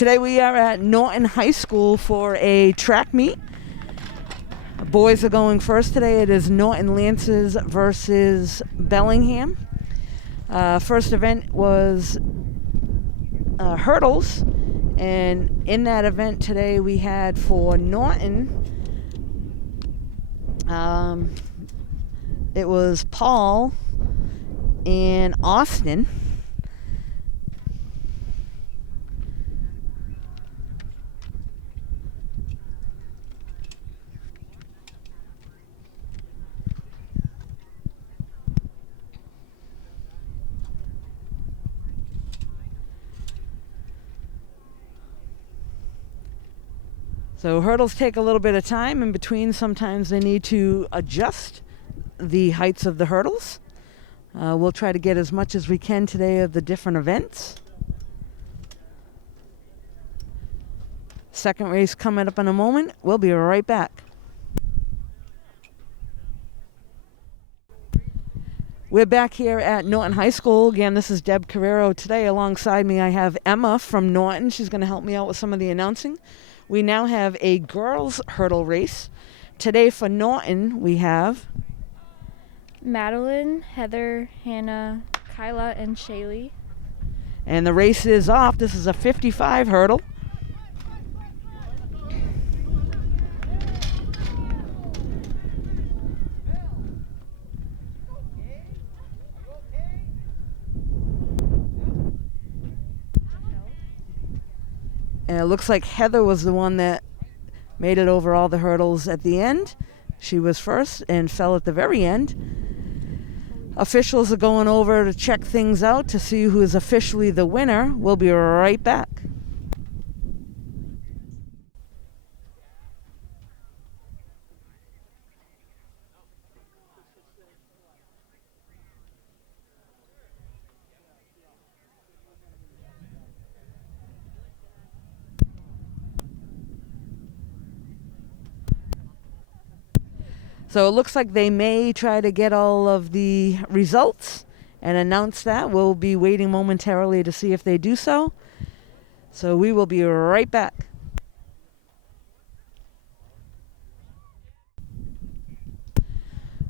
Today we are at Norton High School for a track meet. Boys are going first today. It is Norton Lancers versus Bellingham. First event was hurdles, and in that event today we had for Norton, it was Paul and Austin. So hurdles take a little bit of time in between. Sometimes they need to adjust the heights of the hurdles. We'll try to get as much as we can today of the different events. Second race coming up in a moment. We'll be right back. We're back here at Norton High School. Again, this is Deb Carrero. Today alongside me I have Emma from Norton. She's going to help me out with some of the announcing. We now have a girls hurdle race. Today for Norton we have Madeline, Heather, Hannah, Kyla, and Shaylee. And the race is off. This is a 55 hurdle. And it looks like Heather was the one that made it over all the hurdles at the end. She was first and fell at the very end. Officials are going over to check things out to see who is officially the winner. We'll be right back. So it looks like they may try to get all of the results and announce that. We'll be waiting momentarily to see if they do so. So we will be right back.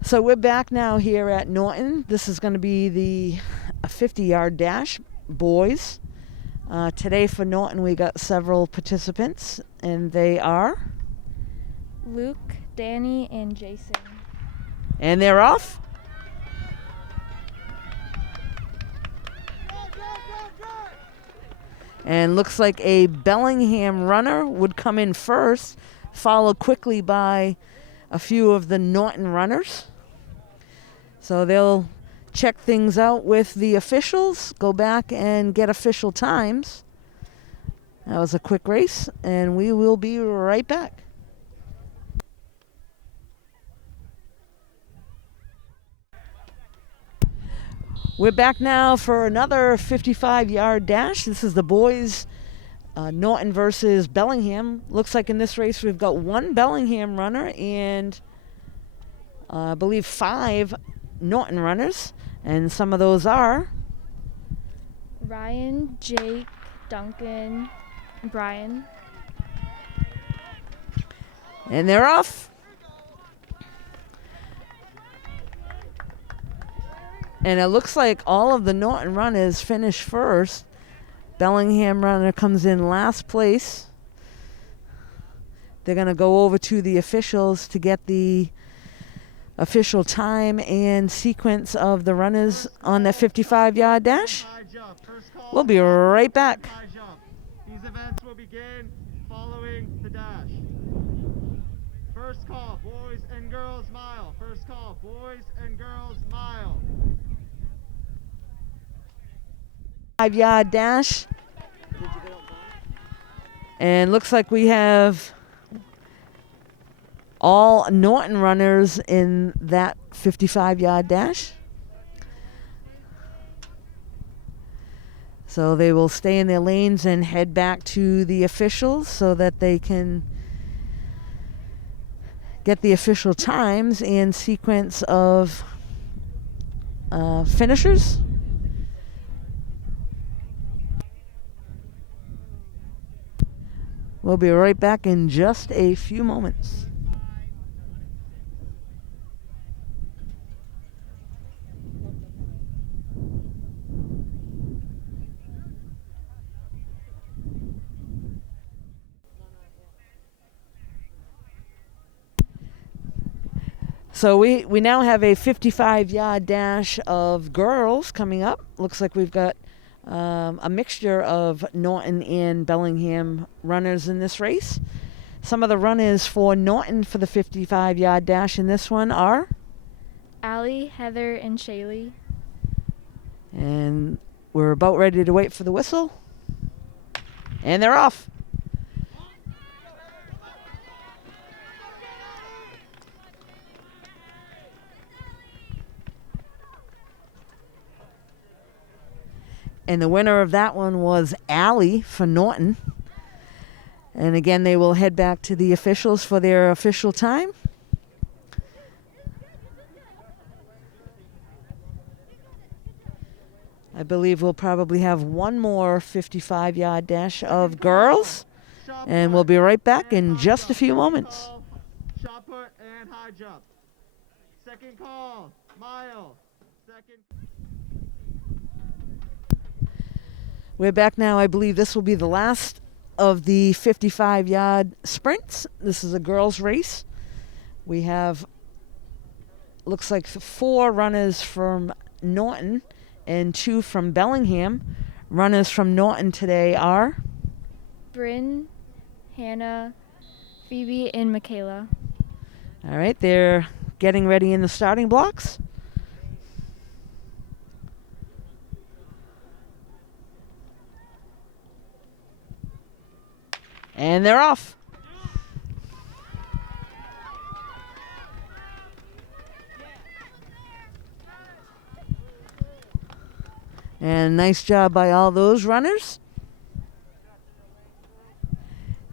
So we're back now here at Norton. This is going to be the 50-yard dash, boys. Today for Norton we got several participants, and they are Luke, Danny, and Jason. And they're off. And looks like a Bellingham runner would come in first, followed quickly by a few of the Norton runners. So they'll check things out with the officials, go back and get official times. That was a quick race, and we will be right back. We're back now for another 55-yard dash. This is the boys, Norton versus Bellingham. Looks like in this race we've got one Bellingham runner and I believe 5 Norton runners. And some of those are Ryan, Jake, Duncan, Brian. And they're off. And it looks like all of the Norton runners finish first. Bellingham runner comes in last place. They're going to go over to the officials to get the official time and sequence of the runners on the 55-yard dash. We'll be right back. These events will begin following the dash. First call, boys and girls mile. First call, boys and girls mile. 5-yard dash. And looks like we have all Norton runners in that 55-yard dash. So they will stay in their lanes and head back to the officials so that they can get the official times and sequence of We'll be right back in just a few moments. So we now have a 55-yard dash of girls coming up. Looks like we've got a mixture of Norton and Bellingham runners in this race. Some of the runners for Norton for the 55-yard dash in this one are Allie, Heather, and Shaylee. And we're about ready to wait for the whistle. And they're off. And the winner of that one was Allie for Norton. And again, they will head back to the officials for their official time. I believe we'll probably have one more 55-yard dash of girls. And we'll be right back in just a few moments. Shot put and high jump. Second call, mile. Second. We're back now. I believe this will be the last of the 55-yard sprints. This is a girls' race. We have, looks like 4 runners from Norton and 2 from Bellingham. Runners from Norton today are Bryn, Hannah, Phoebe, and Michaela. all right, they're getting ready in the starting blocks. And they're off. And nice job by all those runners.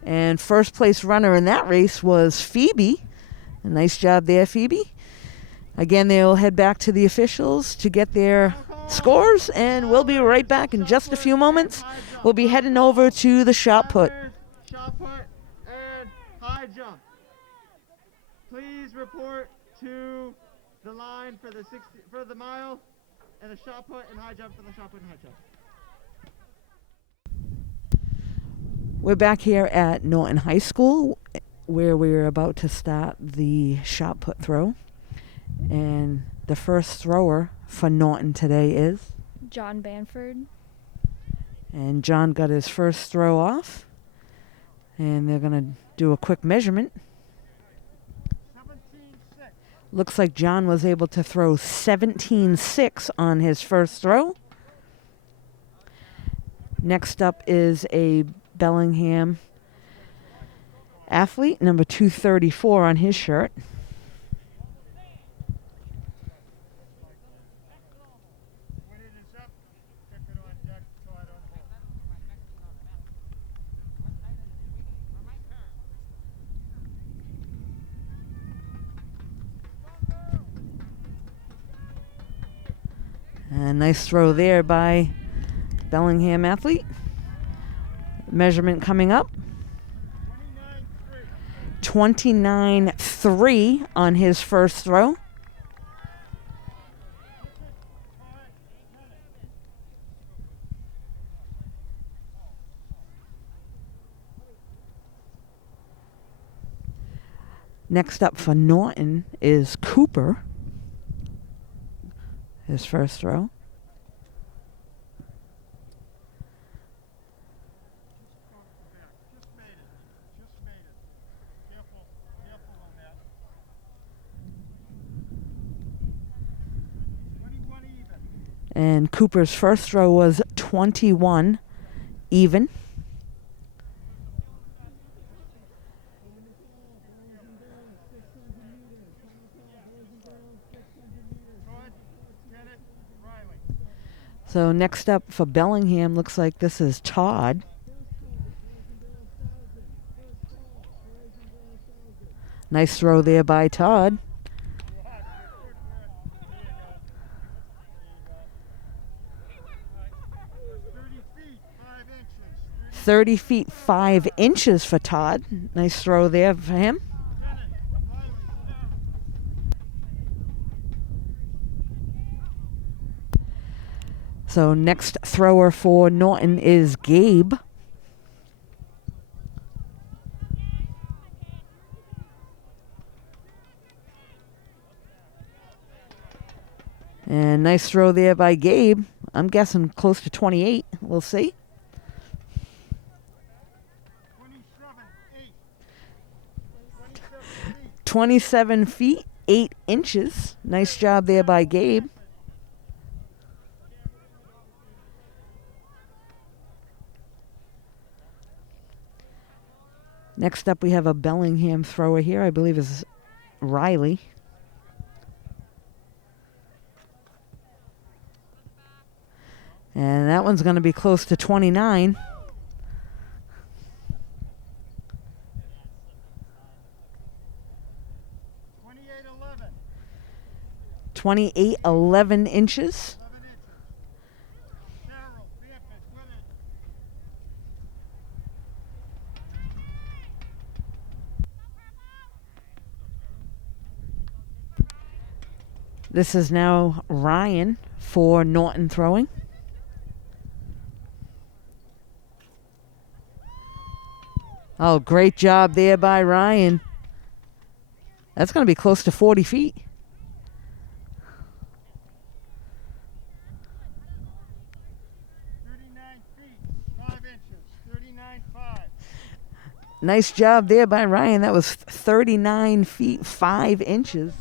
And first place runner in that race was Phoebe. A nice job there, Phoebe. Again, they'll head back to the officials to get their scores, and we'll be right back in just a few moments. We'll be heading over to the shot put. Shot put and high jump. Please report to the line for the mile, and the shot put and high jump for the shot put and high jump. We're back here at Norton High School, where we're about to start the shot put throw. And the first thrower for Norton today is John Banford. And John got his first throw off. And they're going to do a quick measurement. 17.6. Looks like John was able to throw 17.6 on his first throw. Next up is a Bellingham athlete, number 234 on his shirt. A nice throw there by Bellingham athlete. Measurement coming up. 29.3 on his first throw. Next up for Norton is Cooper. His first throw. And Cooper's first throw was 21 even. So next up for Bellingham, looks like this is Todd. Nice throw there by Todd. 30 feet, 5 inches. 30 feet 5 inches for Todd. Nice throw there for him. So next thrower for Norton is Gabe. And nice throw there by Gabe. I'm guessing close to 28. We'll see. 27 feet, 8 inches. Nice job there by Gabe. Next up, we have a Bellingham thrower here. I believe is Riley. And that one's going to be close to 29. 28, 11 inches. This is now Ryan for Norton throwing. Oh, great job there by Ryan. That's going to be close to 40 feet. Nice job there by Ryan. That was 39 feet 5 inches.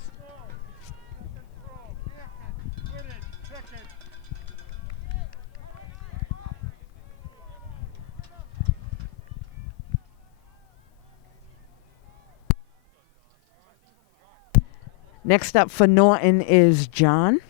Next up for Norton is John.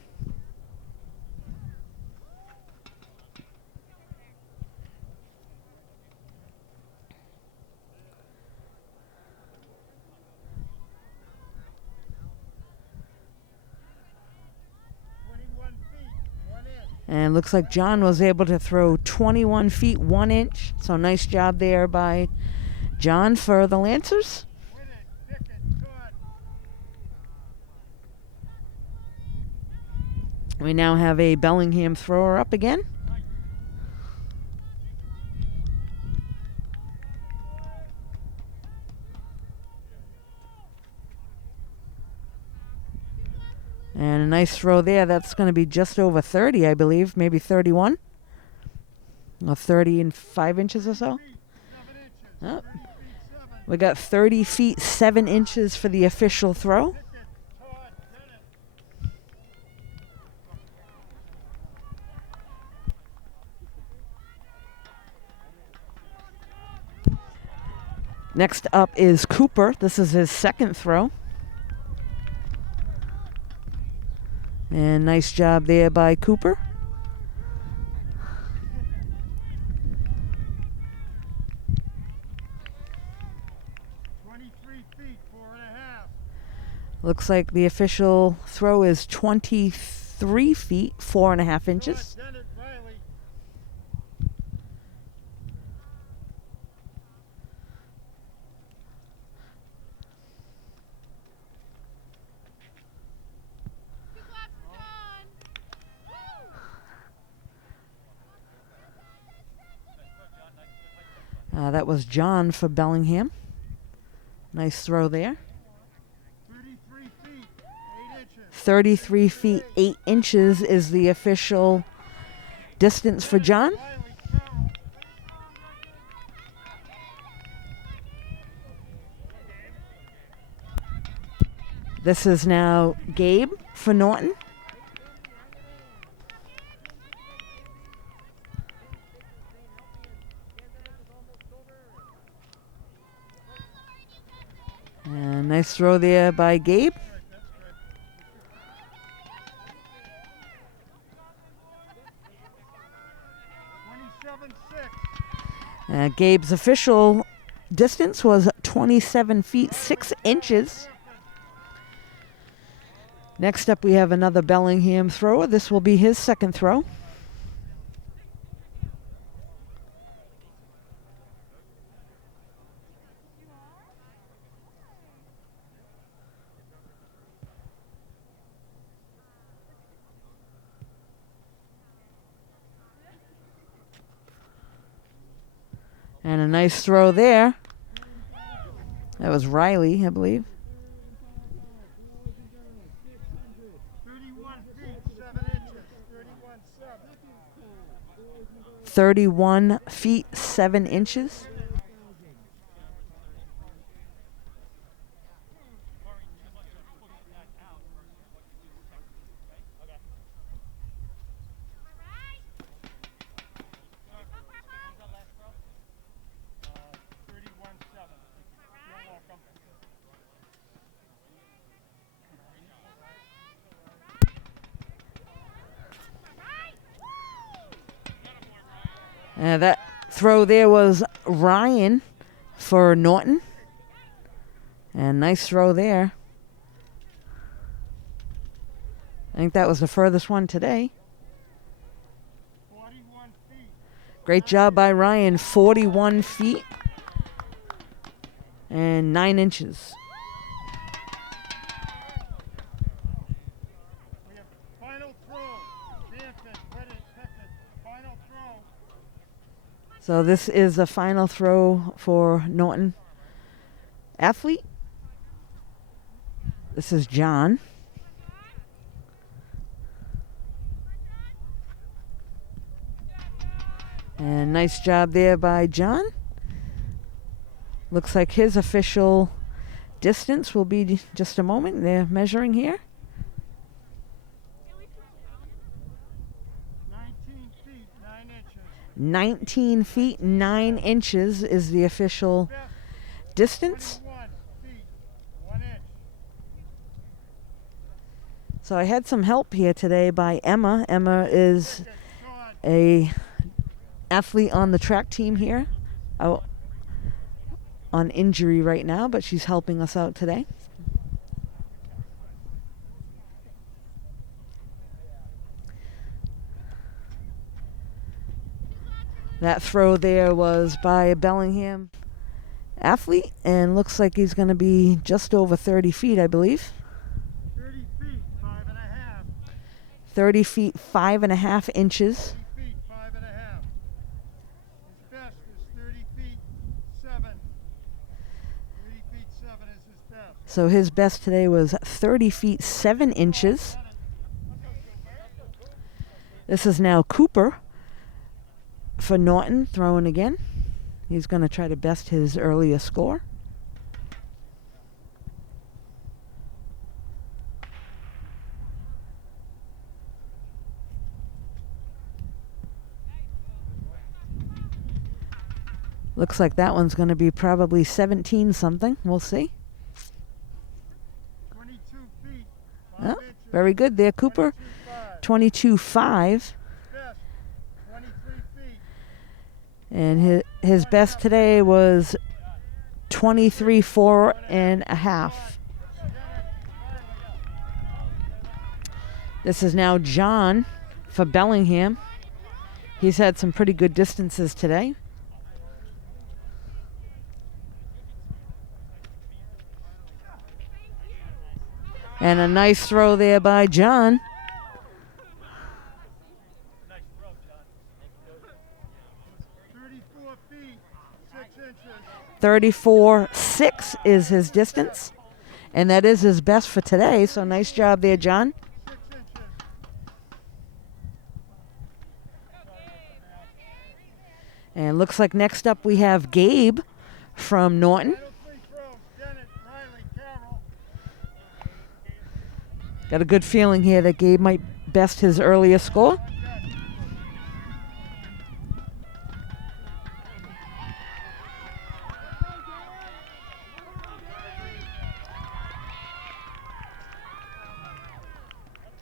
And looks like John was able to throw 21 feet 1 inch. So nice job there by John for the Lancers. We now have a Bellingham thrower up again. And a nice throw there. That's going to be just over 30, I believe. Maybe 31. Or 30 and 5 inches or so. Oh. We got 30 feet 7 inches for the official throw. Next up is Cooper. This is his second throw. And nice job there by Cooper. Looks like the official throw is 23 feet 4.5 inches. That was John for Bellingham. Nice throw there. 33 feet 8 inches is the official distance for John. This is now Gabe for Norton. And nice throw there by Gabe. Gabe's official distance was 27 feet 6 inches. Next up, we have another Bellingham thrower. This will be his second throw. And a nice throw there. That was Riley, I believe. 31 feet, 7 inches. 31 feet, 7 inches. That throw there was Ryan for Norton. And nice throw there. I think that was the furthest one today. 41 feet. Great job by Ryan. 41 feet and 9 inches. We have final throw. Dance it, hit it, pick it. Final throw. So this is a final throw for Norton athlete. This is John. And nice job there by John. Looks like his official distance will be just a moment. They're measuring here. 19 feet, 9 inches. 19 feet, 9 inches is the official distance. 21 feet, 1 inch. So I had some help here today by Emma. Emma is a athlete on the track team here, out on injury right now, but she's helping us out today. That throw there was by a Bellingham athlete, and looks like he's going to be just over 30 feet, I believe. 30 feet, 5.5. 30 feet, 5.5 inches. 30 feet, 5.5. His best is 30 feet, 7. 30 feet, 7 is his best. So his best today was 30 feet, 7 inches. This is now Cooper for Norton, throwing again. He's going to try to best his earlier score. Looks like that one's going to be probably 17 something. We'll see. 22 feet, 5 Oh, inches. very good there, Cooper. 22.5. 22.5. Best, 23 feet. And his best today was 23.4.5. This is now John for Bellingham. He's had some pretty good distances today. And a nice throw there by John. 34 feet, 6 inches. 34.6 is his distance. And that is his best for today. So nice job there, John. 6 inches. And looks like next up we have Gabe from Norton. Final 3 throws. Dennett, Riley, Carroll. Got a good feeling here that Gabe might best his earlier score.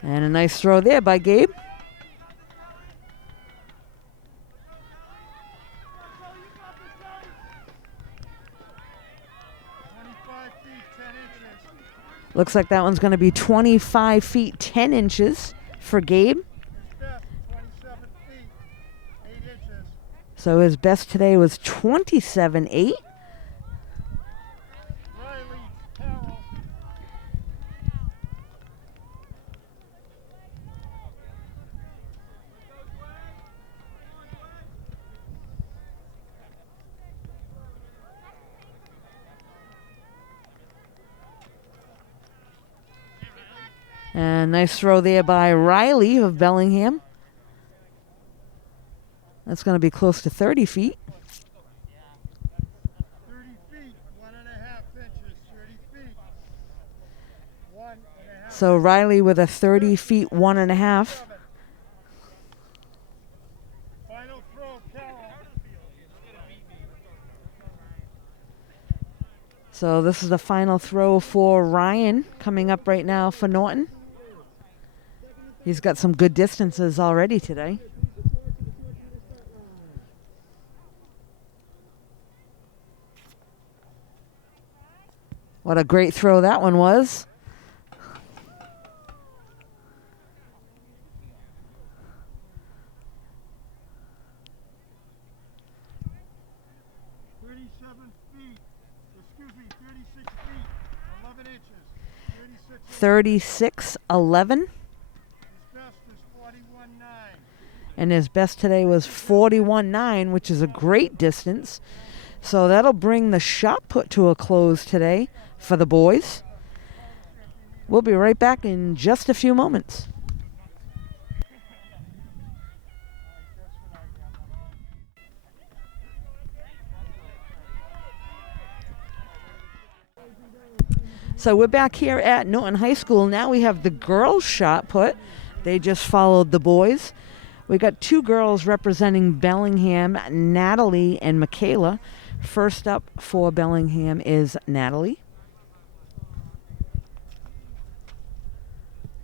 And a nice throw there by Gabe. Looks like that one's going to be 25 feet, 10 inches for Gabe. His best, 27 feet, 8 inches. So his best today was 27.8. Riley, Carroll. And nice throw there by Riley of Bellingham. That's going to be close to 30 feet. 30 feet, 1.5 inches, 30 feet. 1.5. So Riley with a 30 feet, 1.5. Final throw, Carol. So this is the final throw for Ryan coming up right now for Norton. He's got some good distances already today. What a great throw that one was. Feet. Excuse me, 36 feet, 11 inches. 36.11. His best is 41.9. And his best today was 41.9, which is a great distance. So that'll bring the shot put to a close today for the boys. We'll be right back in just a few moments. So we're back here at Norton High School. Now we have the girls' shot put. They just followed the boys. We got two girls representing Bellingham, Natalie and Michaela. First up for Bellingham is Natalie.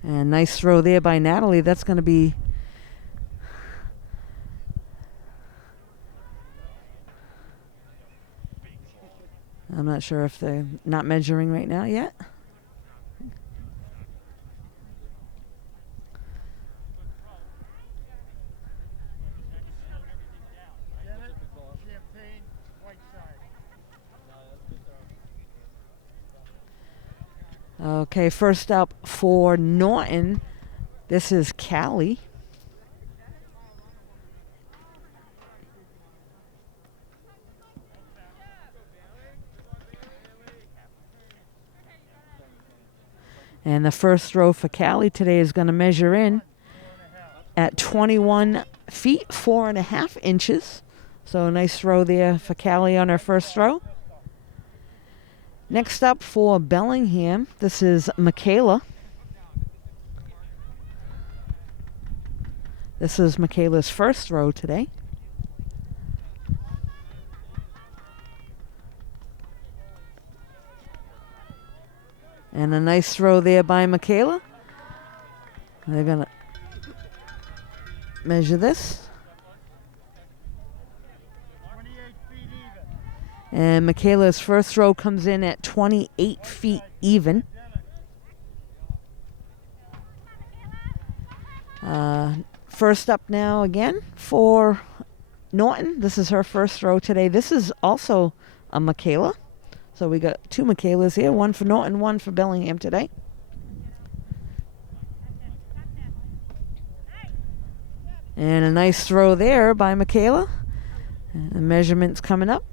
And nice throw there by Natalie. That's going to be I'm not sure if they're not measuring right now yet. Champagne, white side. Okay, first up for Norton, this is Callie. And the first throw for Callie today is going to measure in at 21 feet, 4.5 inches. So a nice throw there for Callie on her first throw. Next up for Bellingham, this is Michaela. This is Michaela's first throw today. And a nice throw there by Michaela. They're going to measure this. 28 feet even. And Michaela's first throw comes in at 28 feet even. First up now again for Norton. This is her first throw today. This is also a Michaela. So we got two Michaelas here, one for Norton, one for Bellingham today. And a nice throw there by Michaela. And the measurements coming up.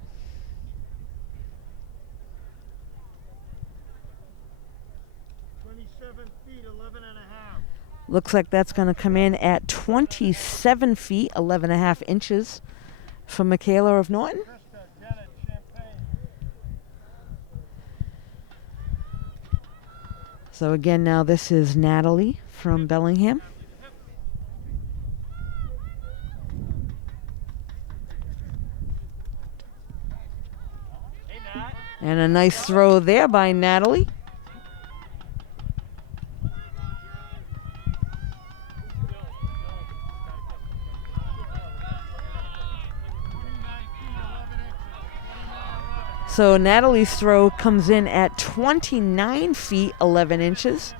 27 feet, 11.5. Looks like that's going to come in at 27 feet, 11.5 inches for Michaela of Norton. So again, now this is Natalie from Bellingham. And a nice throw there by Natalie. So Natalie's throw comes in at 29 feet, 11 inches.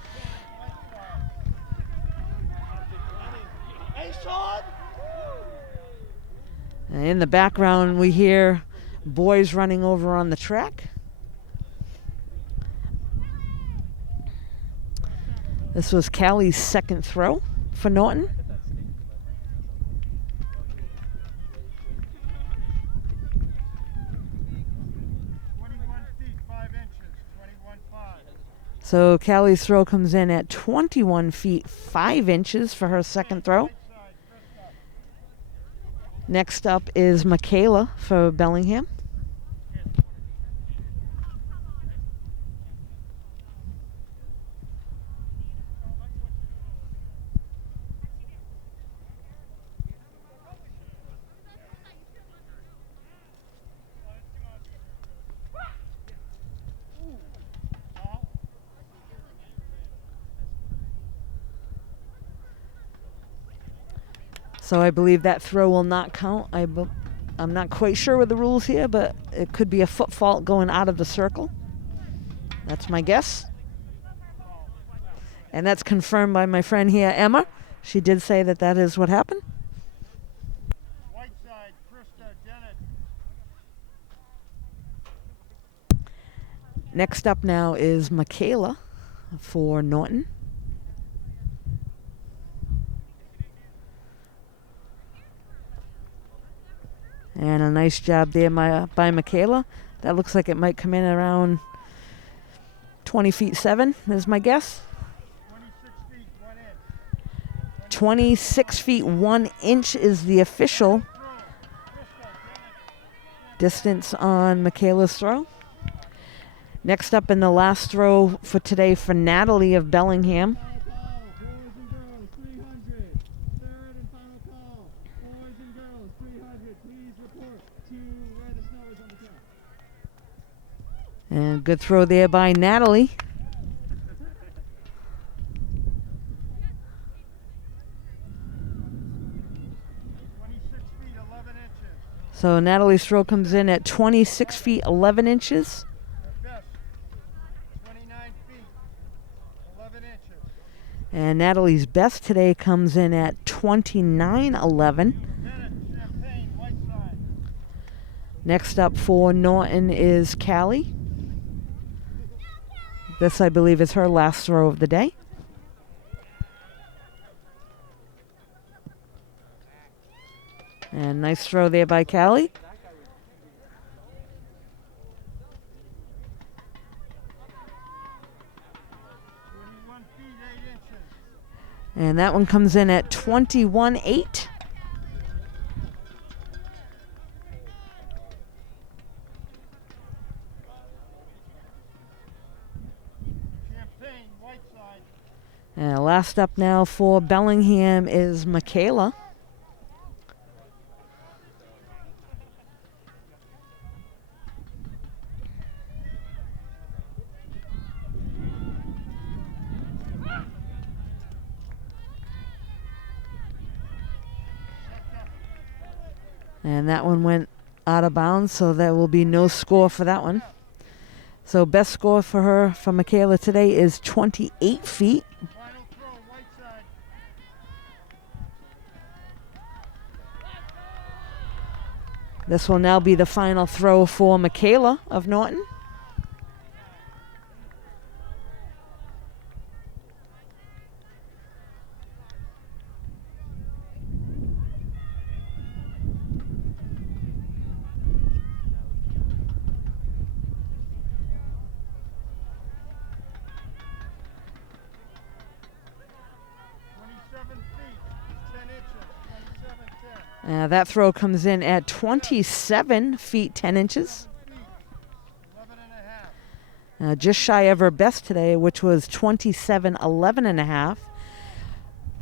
And in the background, we hear boys running over on the track. This was Callie's second throw for Norton. So Callie's throw comes in at 21 feet 5 inches for her second throw. Next up is Michaela for Bellingham. So I believe that throw will not count. I'm not quite sure with the rules here, but it could be a foot fault going out of the circle. That's my guess. And that's confirmed by my friend here, Emma. She did say that that is what happened. White side, Krista Dennett. Next up now is Michaela for Norton. And a nice job there by Michaela. That looks like it might come in around 20 feet 7 is my guess. 26 feet 1 inch is the official distance on Michaela's throw. Next up in the last throw for today for Natalie of Bellingham. Final call, boys and girls, 300. Third and final call, boys and girls, 300. Please report to where the snow is on the track. And good throw there by Natalie. So Natalie's throw comes in at 26 feet 11 inches. Best, 29 feet, 11 inches. And Natalie's best today comes in at 29.11. Dennett, Champagne, white side. Next up for Norton is Callie. This, I believe, is her last throw of the day. And nice throw there by Callie. 21 feet, 8 inches. And that one comes in at 21.8. Champagne, white side. And last up now for Bellingham is Michaela. And that one went out of bounds, so there will be no score for that one. So best score for her, for Michaela today, is 28 feet. Final throw, white side. This will now be the final throw for Michaela of Norton. That throw comes in at 27 feet 10 inches. 11 and a half. Just shy of her best today, which was 27.11 and a half.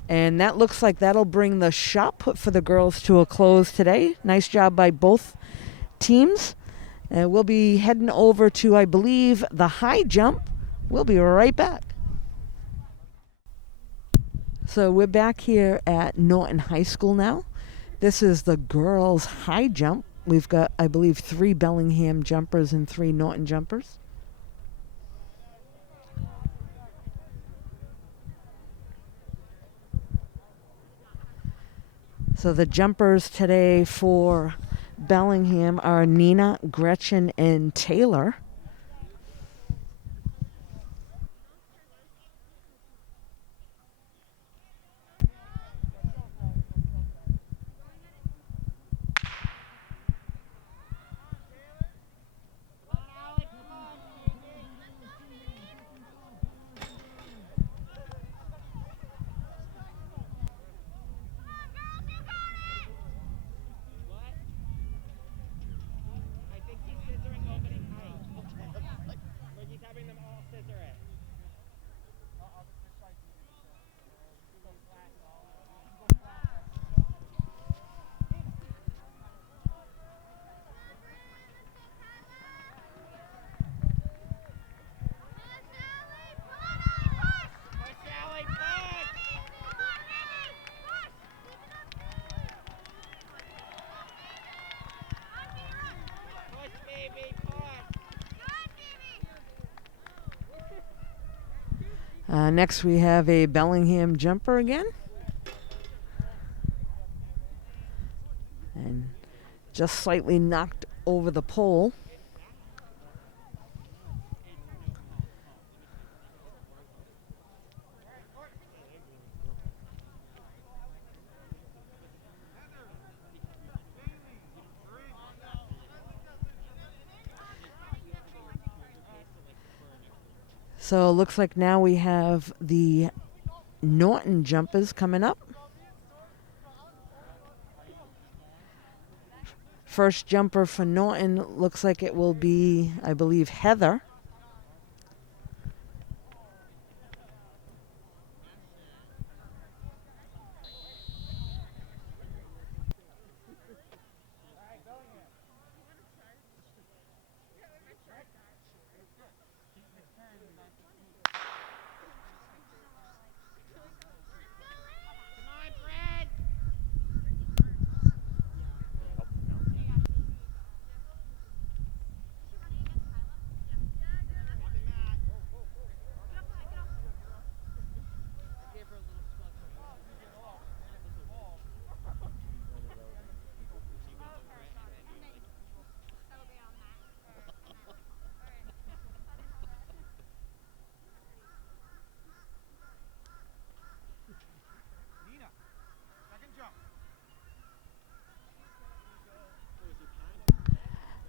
And that looks like that'll bring the shot put for the girls to a close today. Nice job by both teams. We'll be heading over to, I believe, the high jump. We'll be right back. So we're back here at Norton High School now. This is the girls' high jump. We've got, I believe, 3 Bellingham jumpers and 3 Norton jumpers. So the jumpers today for Bellingham are Nina, Gretchen, and Taylor. Next we have a Bellingham jumper again. And just slightly knocked over the pole. So it looks like now we have the Norton jumpers coming up. First jumper for Norton looks like it will be, I believe, Heather.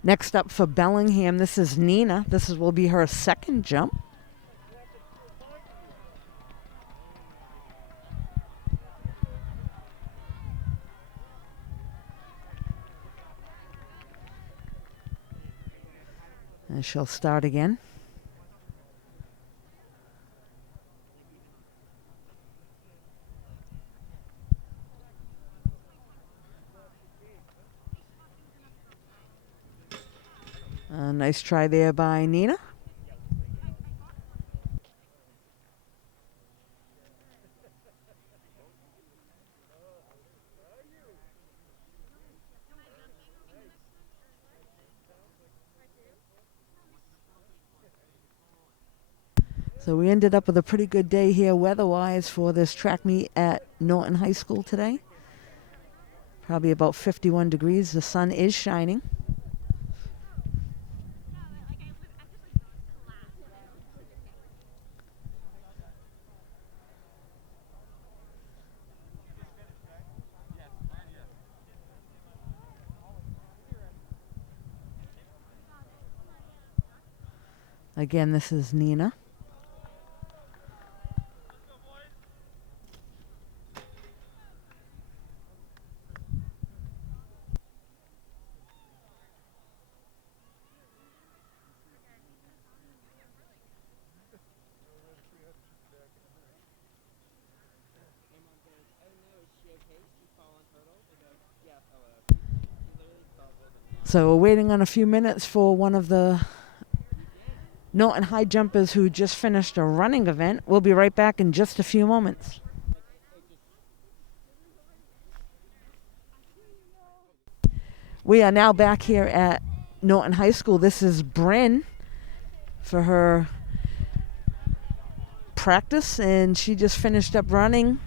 Next up for Bellingham, this is Nina. Will be her second jump. And she'll start again. Nice try there by Nina. So we ended up with a pretty good day here weather-wise for this track meet at Norton High School today. Probably about 51 degrees. The sun is shining. Again, this is Nina. So we're waiting on a few minutes for one of the Norton high jumpers who just finished a running event. We'll be right back in just a few moments. We are now back here at Norton High School. This is Bryn for her practice, and she just finished up running.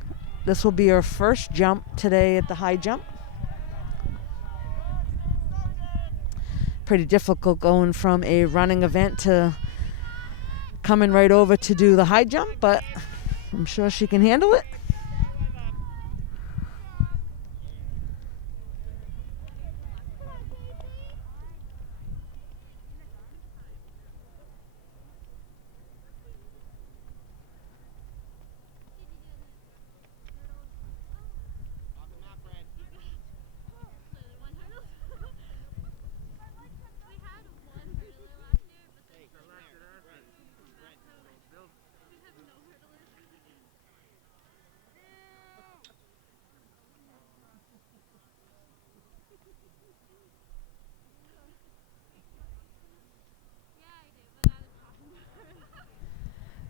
This will be her first jump today at the high jump. Pretty difficult going from a running event to coming right over to do the high jump, but I'm sure she can handle it.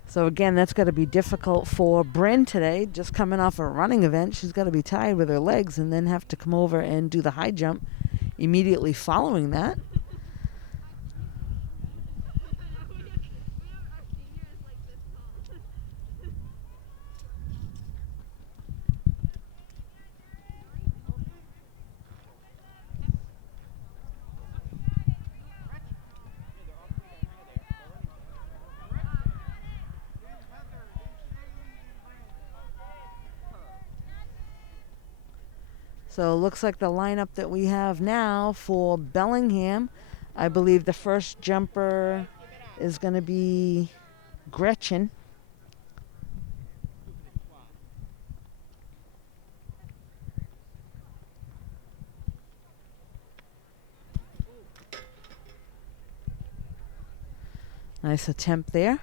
So again, that's got to be difficult for Bryn today, just coming off a running event. She's got to be tired with her legs and then have to come over and do the high jump immediately following that. So it looks like the lineup that we have now for Bellingham. I believe the first jumper is going to be Gretchen. Nice attempt there.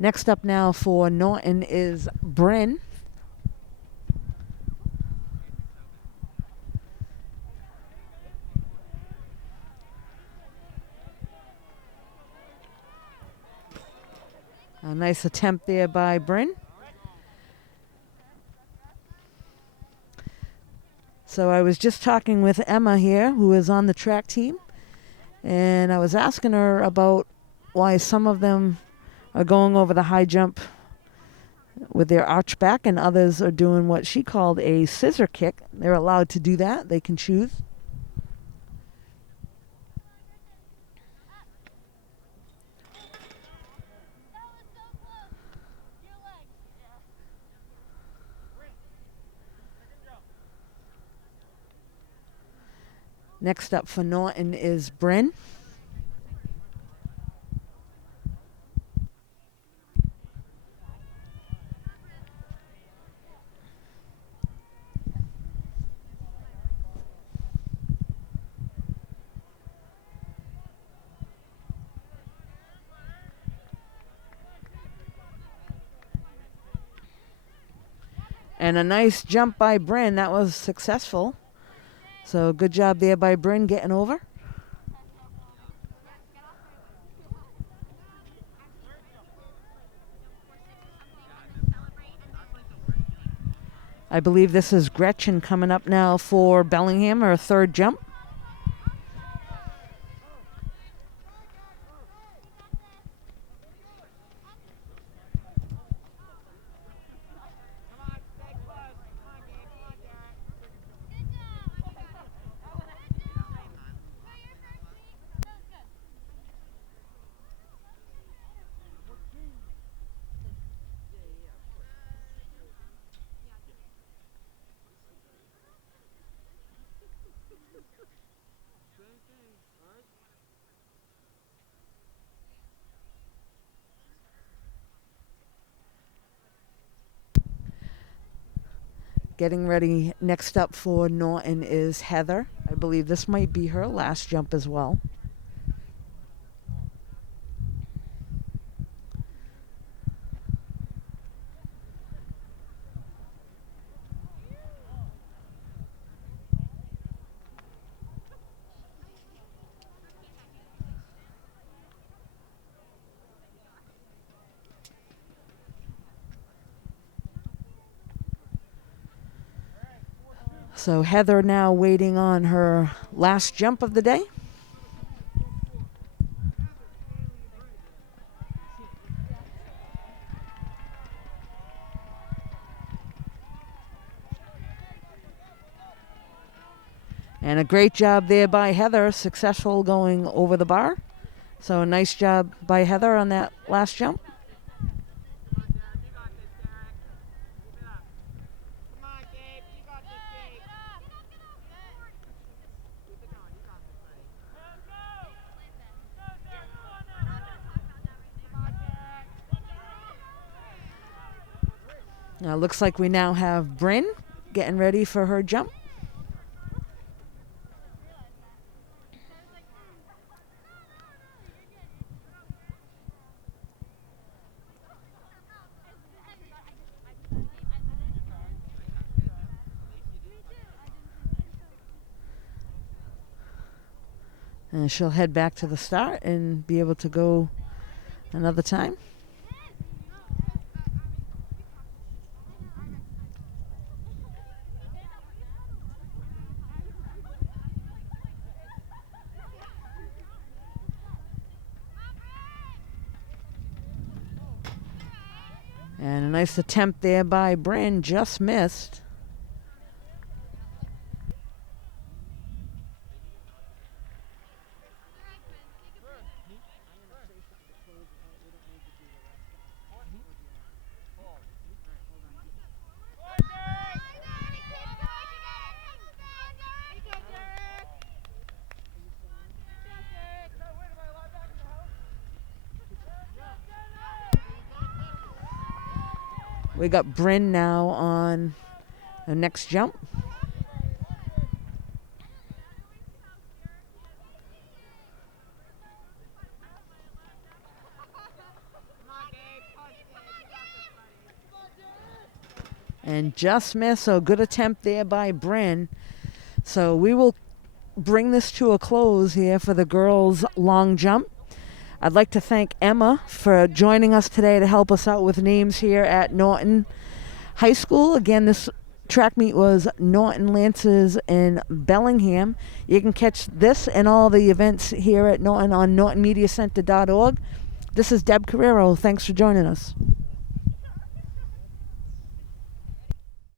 Next up now for Norton is Bryn. A nice attempt there by Bryn. So I was just talking with Emma here, who is on the track team, and I was asking her about why some of them are going over the high jump with their arch back and others are doing what she called a scissor kick. They're allowed to do that. They can choose. Next up for Norton is Bryn. And a nice jump by Bryn. That was successful. So good job there by Bryn getting over. I believe this is Gretchen coming up now for Bellingham, her third jump. Getting ready next up for Norton is Heather. I believe this might be her last jump as well. So Heather now waiting on her last jump of the day. And a great job there by Heather, successful going over the bar. So a nice job by Heather on that last jump. Now looks like we now have Bryn getting ready for her jump. And she'll head back to the start and be able to go another time. And a nice attempt there by Bryn, just missed. We got Bryn now on the next jump. And just missed, so good attempt there by Bryn. So we will bring this to a close here for the girls' long jump. I'd like to thank Emma for joining us today to help us out with names here at Norton High School. Again, this track meet was Norton Lancers in Bellingham. You can catch this and all the events here at Norton on nortonmediacenter.org. This is Deb Carrero. Thanks for joining us.